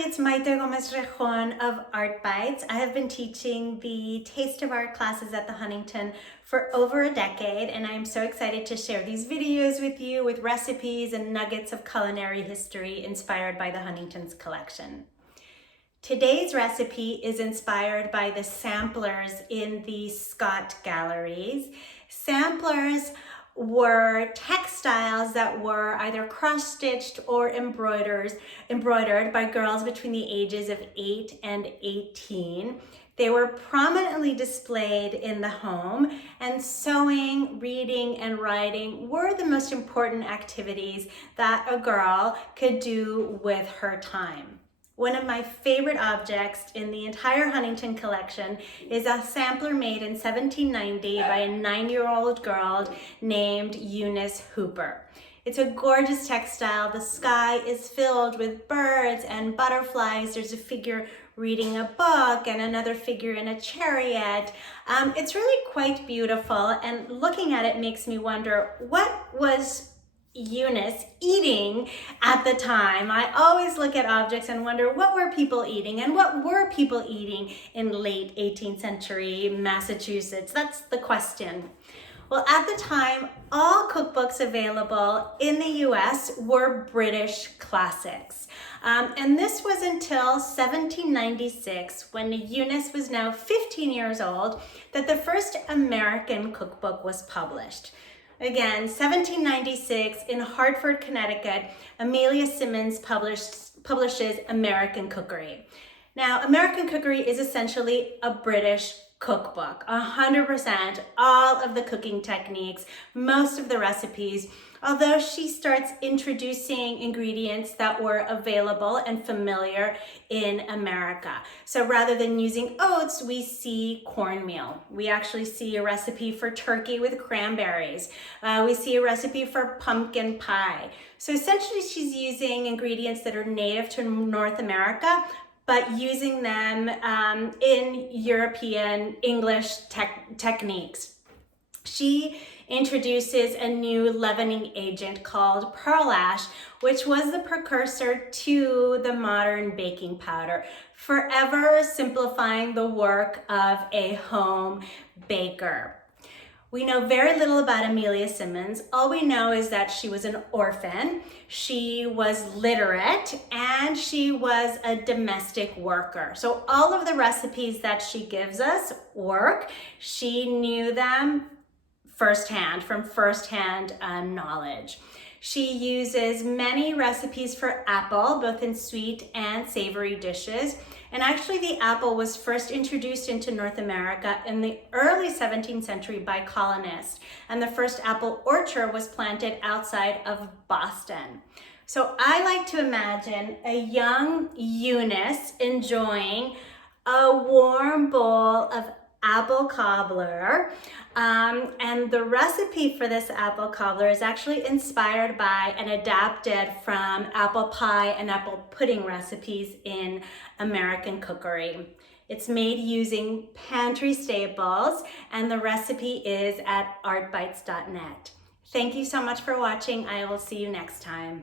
it's Maite Gomez-Rejón of ArtBites. I have been teaching the Taste of Art classes at the Huntington for over a decade, and I am so excited to share these videos with you with recipes and nuggets of culinary history inspired by the Huntington's collection. Today's recipe is inspired by the samplers in the Scott Galleries. Samplers were textiles that were either cross-stitched or embroidered by girls between the ages of 8 and 18. They were prominently displayed in the home, and sewing, reading, and writing were the most important activities that a girl could do with her time. One of my favorite objects in the entire Huntington collection is a sampler made in 1790 by a 9-year-old girl named Eunice Hooper. It's a gorgeous textile. The sky is filled with birds and butterflies. There's a figure reading a book and another figure in a chariot. It's really quite beautiful, and looking at it makes me wonder, what was Eunice eating at the time? I always look at objects and wonder, what were people eating, and what were people eating in late 18th century Massachusetts? That's the question. Well, at the time, all cookbooks available in the US were British classics. And this was until 1796, when Eunice was now 15 years old, that the first American cookbook was published. Again, 1796, in Hartford, Connecticut, Amelia Simmons publishes American Cookery. Now, American Cookery is essentially a British cookbook, 100%, all of the cooking techniques, most of the recipes, although she starts introducing ingredients that were available and familiar in America. So rather than using oats, we see cornmeal. We actually see a recipe for turkey with cranberries. We see a recipe for pumpkin pie. So essentially she's using ingredients that are native to North America, but using them in European English techniques. She introduces a new leavening agent called pearl ash, which was the precursor to the modern baking powder, forever simplifying the work of a home baker. We know very little about Amelia Simmons. All we know is that she was an orphan, she was literate, and she was a domestic worker. So all of the recipes that she gives us work. She knew them firsthand, from firsthand knowledge. She uses many recipes for apple, both in sweet and savory dishes. And actually the apple was first introduced into North America in the early 17th century by colonists. And the first apple orchard was planted outside of Boston. So I like to imagine a young Eunice enjoying a warm bowl of apple cobbler, and the recipe for this apple cobbler is actually inspired by and adapted from apple pie and apple pudding recipes in American Cookery. It's made using pantry staples, and the recipe is at artbites.net. Thank you so much for watching. I will see you next time.